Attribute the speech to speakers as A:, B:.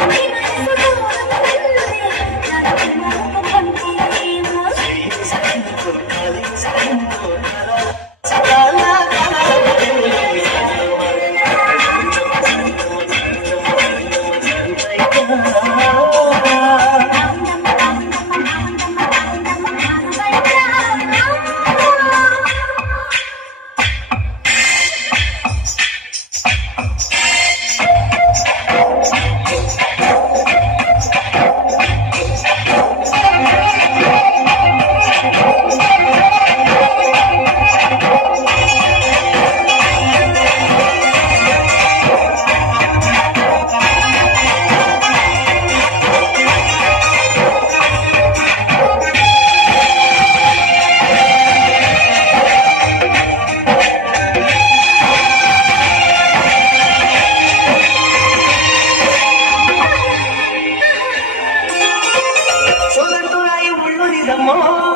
A: Okay. Oh.